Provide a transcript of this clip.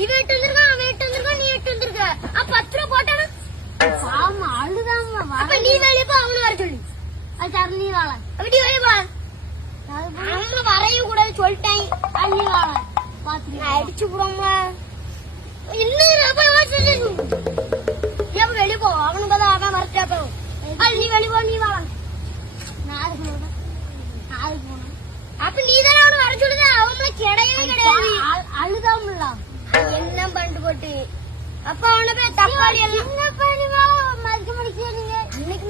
இவன் 8 வந்திருக்கான், அவன் 8 வந்திருக்கான், நீ 8 வந்திருக்க. அப்ப 10 ரூபா போட்டானா? ஆமா அழுதாம அப்ப நீ வெளியே போ, அவனு வர சொல்லு. அது சரி நீ வாழ அப்படி வெளியே போ. அவனும் வரையும் கூடாது சொல்லிட்டேன். நீ வாழ பாத்து அடிச்சு விடுவோம்ல. இன்னும் வெளியே போ, அவனுக்கு தான் அவன் வரட்டா. நீ வெளியே போ, நீ வாழ. நாளைக்கு போனேன். அப்ப நீ தானே அவனு வர சொல்லுது. அவன் கிடையவே கிடையாது. அழுதாமல என்ன பண்ணிட்டு போட்டு அப்ப அவனை போய் தப்பாடி என்ன பண்ணுவா மதிக்க முடிக்க நீங்க அன்னைக்கு